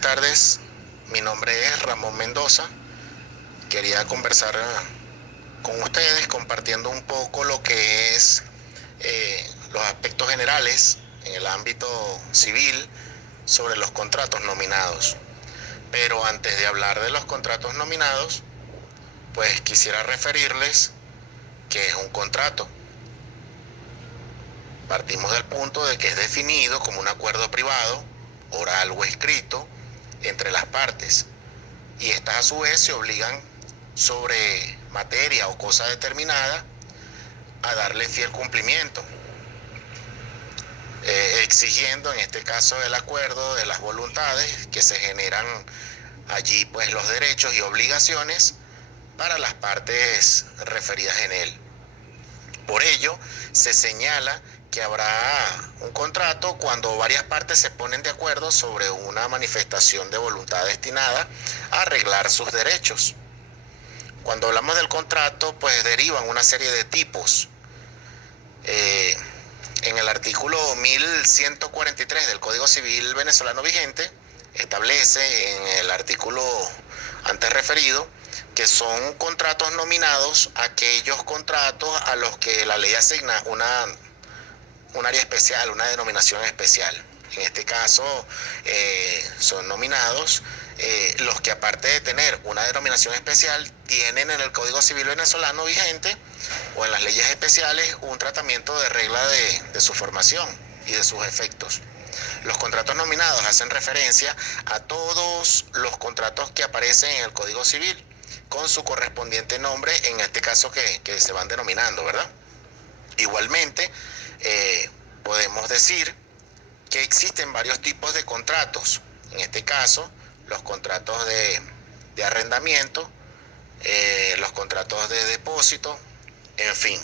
Buenas tardes, mi nombre es Ramón Mendoza. Quería conversar con ustedes compartiendo un poco lo que es los aspectos generales en el ámbito civil sobre los contratos nominados. Pero antes de hablar de los contratos nominados, pues quisiera referirles que es un contrato. Partimos del punto de que es definido como un acuerdo privado, oral o escrito, entre las partes, y estas a su vez se obligan sobre materia o cosa determinada a darle fiel cumplimiento, exigiendo en este caso el acuerdo de las voluntades que se generan allí, pues los derechos y obligaciones para las partes referidas en él. Por ello se señala que habrá un contrato cuando varias partes se ponen de acuerdo sobre una manifestación de voluntad destinada a arreglar sus derechos. Cuando hablamos del contrato, pues derivan una serie de tipos. En el artículo 1143 del Código Civil venezolano vigente, establece en el artículo antes referido que son contratos nominados aquellos contratos a los que la ley asigna un área especial, una denominación especial. En este caso son nominados los que, aparte de tener una denominación especial, tienen en el Código Civil venezolano vigente o en las leyes especiales un tratamiento de regla de su formación y de sus efectos. Los contratos nominados hacen referencia a todos los contratos que aparecen en el Código Civil con su correspondiente nombre, en este caso que se van denominando, ¿verdad? Igualmente, podemos decir que existen varios tipos de contratos. En este caso, los contratos de arrendamiento, los contratos de depósito, en fin.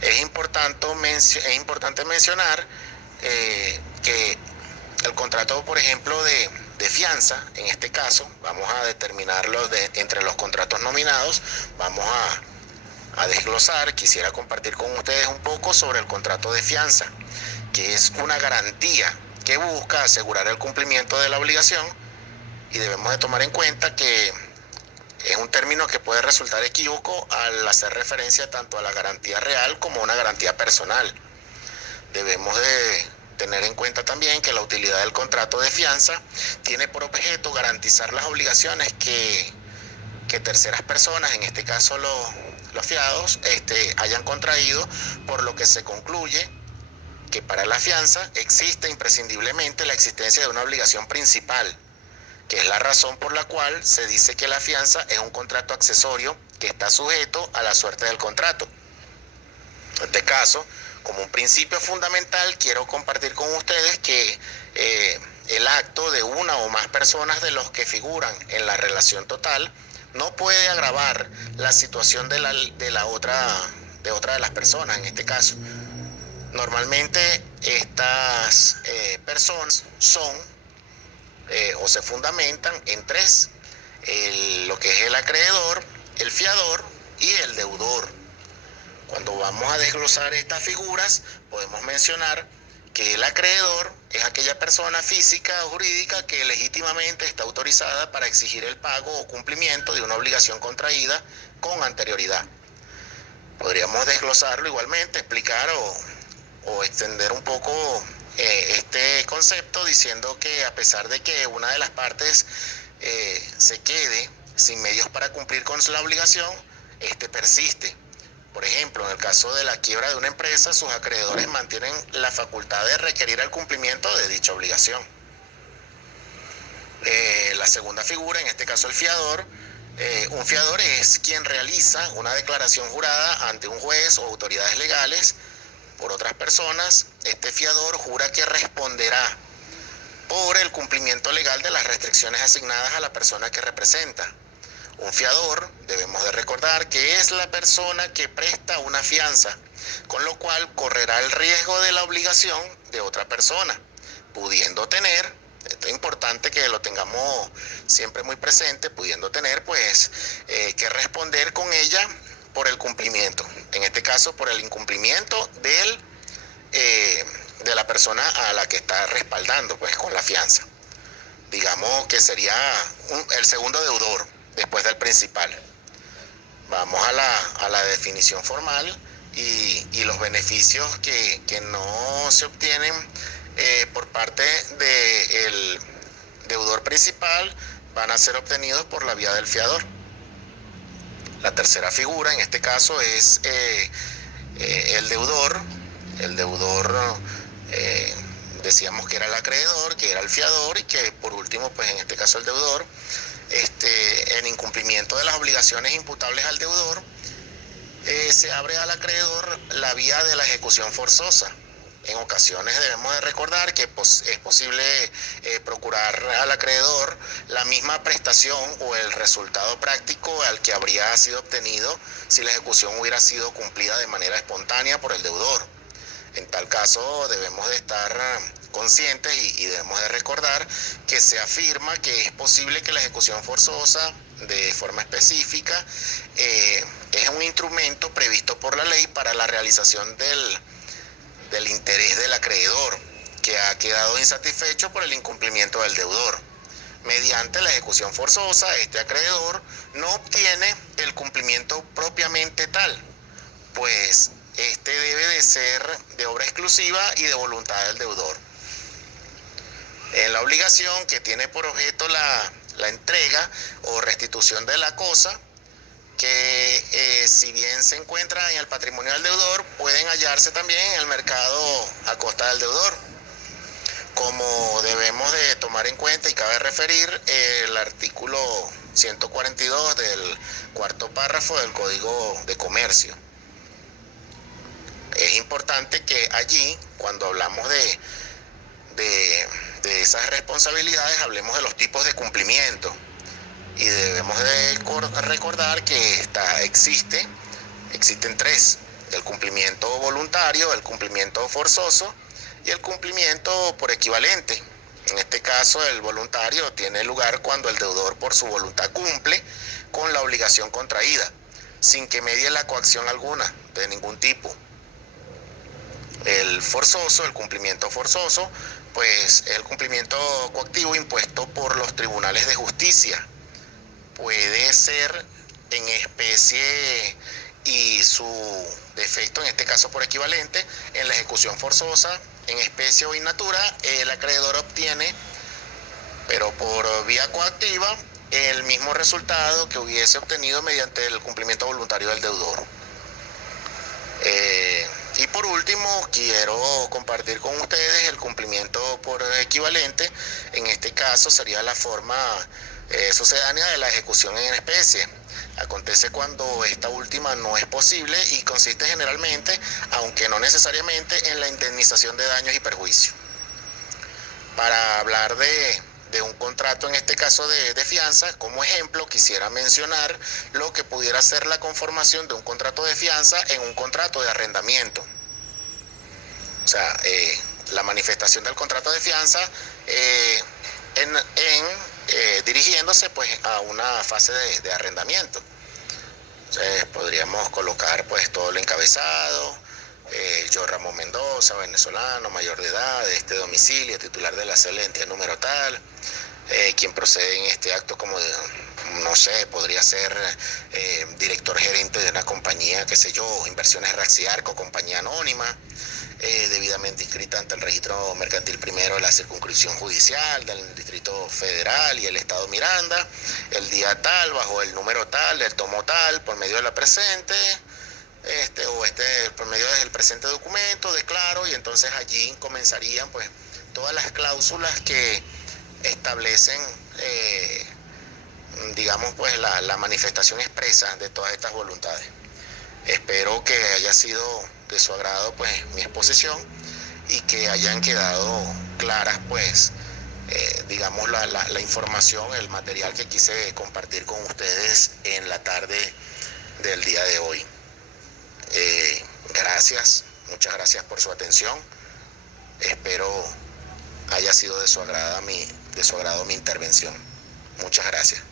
Es importante mencionar que el contrato, por ejemplo, de fianza, en este caso, vamos a determinarlo entre los contratos nominados, vamos a desglosar. Quisiera compartir con ustedes un poco sobre el contrato de fianza, que es una garantía que busca asegurar el cumplimiento de la obligación, y debemos de tomar en cuenta que es un término que puede resultar equívoco al hacer referencia tanto a la garantía real como a una garantía personal. Debemos de tener en cuenta también que la utilidad del contrato de fianza tiene por objeto garantizar las obligaciones que terceras personas, en este caso los fiados, hayan contraído, por lo que se concluye que para la fianza existe imprescindiblemente la existencia de una obligación principal, que es la razón por la cual se dice que la fianza es un contrato accesorio que está sujeto a la suerte del contrato. En este caso, como un principio fundamental, quiero compartir con ustedes que el acto de una o más personas de los que figuran en la relación total no puede agravar la situación de otra de las personas. En este caso, normalmente estas personas son o se fundamentan en tres: lo que es el acreedor, el fiador y el deudor. Cuando vamos a desglosar estas figuras, podemos mencionar que el acreedor es aquella persona física o jurídica que legítimamente está autorizada para exigir el pago o cumplimiento de una obligación contraída con anterioridad. Podríamos desglosarlo igualmente, explicar o extender un poco este concepto diciendo que, a pesar de que una de las partes se quede sin medios para cumplir con la obligación, persiste. Por ejemplo, en el caso de la quiebra de una empresa, sus acreedores mantienen la facultad de requerir el cumplimiento de dicha obligación. La segunda figura, en este caso el fiador. Un fiador es quien realiza una declaración jurada ante un juez o autoridades legales por otras personas. Este fiador jura que responderá por el cumplimiento legal de las restricciones asignadas a la persona que representa. Un fiador, debemos de recordar, que es la persona que presta una fianza, con lo cual correrá el riesgo de la obligación de otra persona, pudiendo tener, esto es importante que lo tengamos siempre muy presente, pudiendo tener pues que responder con ella por el cumplimiento, en este caso por el incumplimiento de la persona a la que está respaldando pues con la fianza. digamos que sería el segundo deudor después del principal. Vamos a la definición formal y los beneficios que no se obtienen por parte del deudor principal van a ser obtenidos por la vía del fiador. La tercera figura en este caso es el deudor. El deudor decíamos que era el acreedor, que era el fiador y que por último, pues en este caso el deudor, en incumplimiento de las obligaciones imputables al deudor, se abre al acreedor la vía de la ejecución forzosa. En ocasiones debemos de recordar que es posible procurar al acreedor la misma prestación o el resultado práctico al que habría sido obtenido si la ejecución hubiera sido cumplida de manera espontánea por el deudor. En tal caso debemos de estar conscientes y debemos de recordar que se afirma que es posible que la ejecución forzosa de forma específica es un instrumento previsto por la ley para la realización del interés del acreedor, que ha quedado insatisfecho por el incumplimiento del deudor. Mediante la ejecución forzosa, este acreedor no obtiene el cumplimiento propiamente tal, pues este debe de ser de obra exclusiva y de voluntad del deudor. En la obligación que tiene por objeto la entrega o restitución de la cosa, que si bien se encuentra en el patrimonio del deudor, pueden hallarse también en el mercado a costa del deudor. Como debemos de tomar en cuenta y cabe referir el artículo 142 del cuarto párrafo del Código de Comercio. Es importante que allí, cuando hablamos de esas responsabilidades, hablemos de los tipos de cumplimiento. Y debemos de recordar que existen tres: el cumplimiento voluntario, el cumplimiento forzoso y el cumplimiento por equivalente. En este caso, el voluntario tiene lugar cuando el deudor por su voluntad cumple con la obligación contraída, sin que medie la coacción alguna, de ningún tipo. El forzoso, el cumplimiento forzoso, pues es el cumplimiento coactivo impuesto por los tribunales de justicia. Puede ser en especie y su defecto, en este caso por equivalente. En la ejecución forzosa, en especie o in natura, el acreedor obtiene, pero por vía coactiva, el mismo resultado que hubiese obtenido mediante el cumplimiento voluntario del deudor. Y por último, quiero compartir con ustedes el cumplimiento por equivalente. En este caso sería la forma sucedánea de la ejecución en especie. Acontece cuando esta última no es posible y consiste generalmente, aunque no necesariamente, en la indemnización de daños y perjuicios. Para hablar de un contrato, en este caso de fianza, como ejemplo, quisiera mencionar lo que pudiera ser la conformación de un contrato de fianza en un contrato de arrendamiento. O sea, la manifestación del contrato de fianza dirigiéndose pues a una fase de arrendamiento. Entonces podríamos colocar pues todo el encabezado: yo, Ramón Mendoza, venezolano, mayor de edad, de este domicilio, titular de la entidad número tal, quien procede en este acto como no sé, podría ser director gerente de una compañía, qué sé yo, Inversiones Raxiarco, compañía anónima, debidamente inscrita ante el registro mercantil primero de la circunscripción judicial del Distrito Federal y el Estado Miranda, el día tal, bajo el número tal, del tomo tal, por medio de la presente, por medio del presente documento, declaro, y entonces allí comenzarían pues todas las cláusulas que establecen digamos pues la manifestación expresa de todas estas voluntades. Espero que haya sido de su agrado pues mi exposición y que hayan quedado claras pues digamos la información, el material que quise compartir con ustedes en la tarde del día de hoy. Gracias, muchas gracias por su atención. Espero haya sido de su agrado mi intervención. Muchas gracias.